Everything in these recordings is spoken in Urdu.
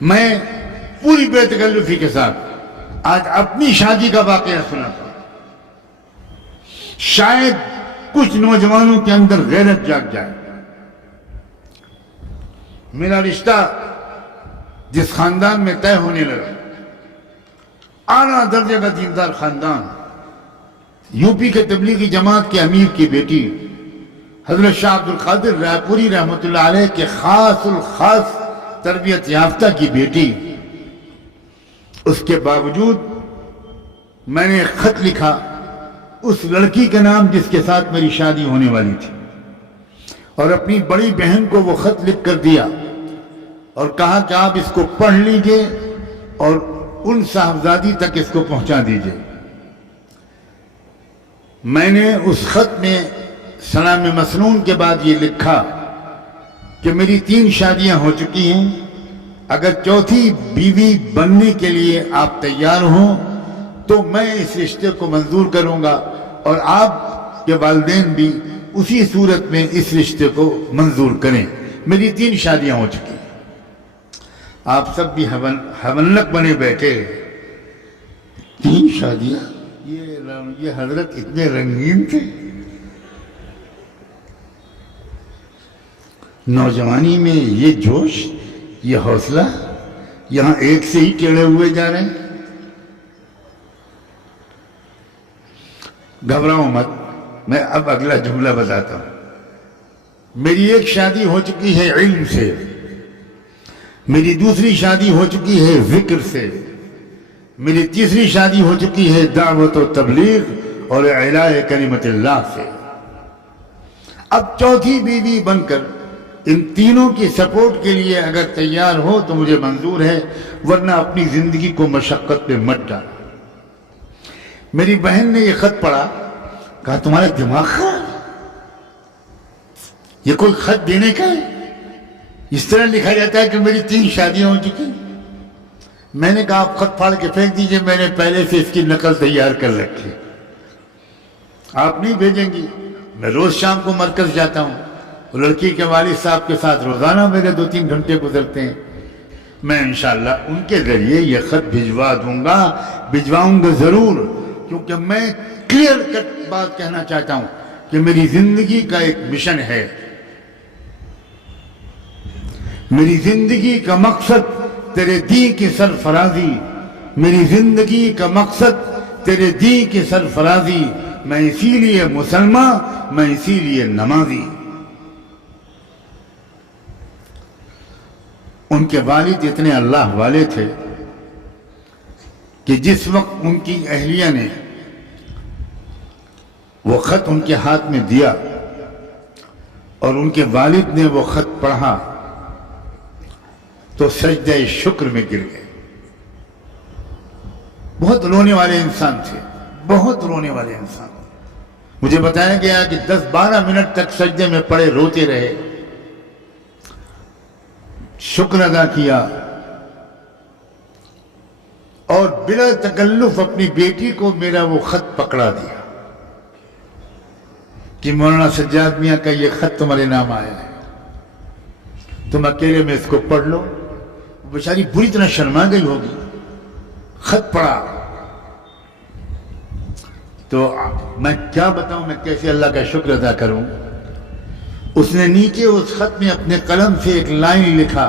میں پوری بے تکلفی کے ساتھ آج اپنی شادی کا واقعہ سناتا ہوں، شاید کچھ نوجوانوں کے اندر غیرت جاگ جائے۔ میرا رشتہ جس خاندان میں طے ہونے لگا، اعلیٰ درجے کا دیندار خاندان، یو پی کے تبلیغی جماعت کے امیر کی بیٹی حضرت شاہ عبد القادر رائے پوری رحمۃ اللہ علیہ کے خاص الخاص تربیت یافتہ کی بیٹی، اس کے باوجود میں نے ایک خط لکھا اس لڑکی کے نام جس کے ساتھ میری شادی ہونے والی تھی، اور اپنی بڑی بہن کو وہ خط لکھ کر دیا اور کہا کہ آپ اس کو پڑھ لیجئے اور ان صاحبزادی تک اس کو پہنچا دیجئے۔ میں نے اس خط میں سلام مسنون کے بعد یہ لکھا کہ میری 3 شادیاں ہو چکی ہیں، اگر چوتھی بیوی بننے کے لیے آپ تیار ہوں تو میں اس رشتے کو منظور کروں گا، اور آپ کے والدین بھی اسی صورت میں اس رشتے کو منظور کریں۔ میری 3 شادیاں ہو چکی ہیں، آپ سب بھی حولنک بنے بیٹھے۔ 3 شادیاں؟ یہ حضرت اتنے رنگین تھے؟ نوجوانی میں یہ جوش، یہ حوصلہ، یہاں ایک سے ہی ٹیڑھے ہوئے جا رہے ہیں۔ گھبراؤ مت، میں اب اگلا جملہ بتاتا ہوں۔ میری ایک شادی ہو چکی ہے علم سے، میری دوسری شادی ہو چکی ہے ذکر سے، میری تیسری شادی ہو چکی ہے دعوت و تبلیغ اور اعلاء کلمت اللہ سے۔ اب چوتھی بیوی بن کر ان تینوں کی سپورٹ کے لیے اگر تیار ہو تو مجھے منظور ہے، ورنہ اپنی زندگی کو مشقت پہ مت ڈالو۔ میری بہن نے یہ خط پڑھا، کہا تمہارا دماغ خراب، یہ کوئی خط دینے کا ہے؟ اس طرح لکھا جاتا ہے کہ میری 3 شادیاں ہو چکی۔ میں نے کہا آپ خط پھاڑ کے پھینک دیجئے، میں نے پہلے سے اس کی نقل تیار کر رکھی، آپ نہیں بھیجیں گی۔ میں روز شام کو مرکز جاتا ہوں، لڑکی کے والد صاحب کے ساتھ روزانہ میرے 2-3 گھنٹے گزرتے ہیں۔ میں انشاءاللہ ان کے ذریعے یہ خط بھجواؤں گا ضرور، کیونکہ میں کلیئر کٹ بات کہنا چاہتا ہوں کہ میری زندگی کا ایک مشن ہے، میری زندگی کا مقصد تیرے دین کی سرفرازی، میری زندگی کا مقصد تیرے دین کی سرفرازی، میں اسی لیے مسلمان، میں اسی لیے نمازی۔ ان کے والد اتنے اللہ والے تھے کہ جس وقت ان کی اہلیہ نے وہ خط ان کے ہاتھ میں دیا اور ان کے والد نے وہ خط پڑھا تو سجدہ شکر میں گر گئے۔ بہت رونے والے انسان تھے، بہت رونے والے انسان۔ مجھے بتایا گیا کہ 10-12 منٹ تک سجدے میں پڑے روتے رہے، شکر ادا کیا، اور بلا تکلف اپنی بیٹی کو میرا وہ خط پکڑا دیا کہ مولانا سجاد میاں کا یہ خط تمہارے نام آیا ہے، تم اکیلے میں اس کو پڑھ لو۔ بیچاری بری طرح شرما گئی ہوگی، خط پڑھا تو میں کیا بتاؤں، میں کیسے اللہ کا شکر ادا کروں۔ اس نے نیچے اس خط میں اپنے قلم سے ایک لائن لکھا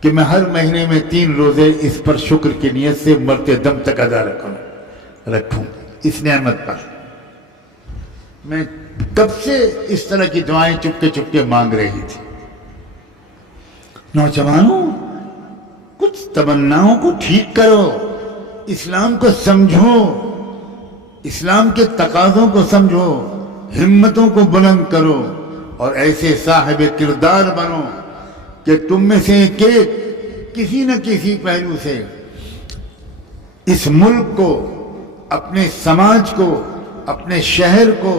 کہ میں ہر مہینے میں 3 روزے اس پر شکر کی نیت سے مرتے دم تک ادا رکھوں اس نعمت پر۔ میں کب سے اس طرح کی دعائیں چپکے چپکے مانگ رہی تھی۔ نوجوانوں، کچھ تمناؤں کو ٹھیک کرو، اسلام کو سمجھو، اسلام کے تقاضوں کو سمجھو، ہمتوں کو بلند کرو، اور ایسے صاحب کردار بنو کہ تم میں سے کسی نہ کسی پہلو سے اس ملک کو، اپنے سماج کو، اپنے شہر کو،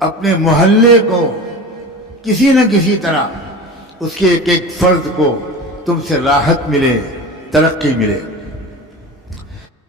اپنے محلے کو، کسی نہ کسی طرح اس کے ایک فرد کو تم سے راحت ملے، ترقی ملے۔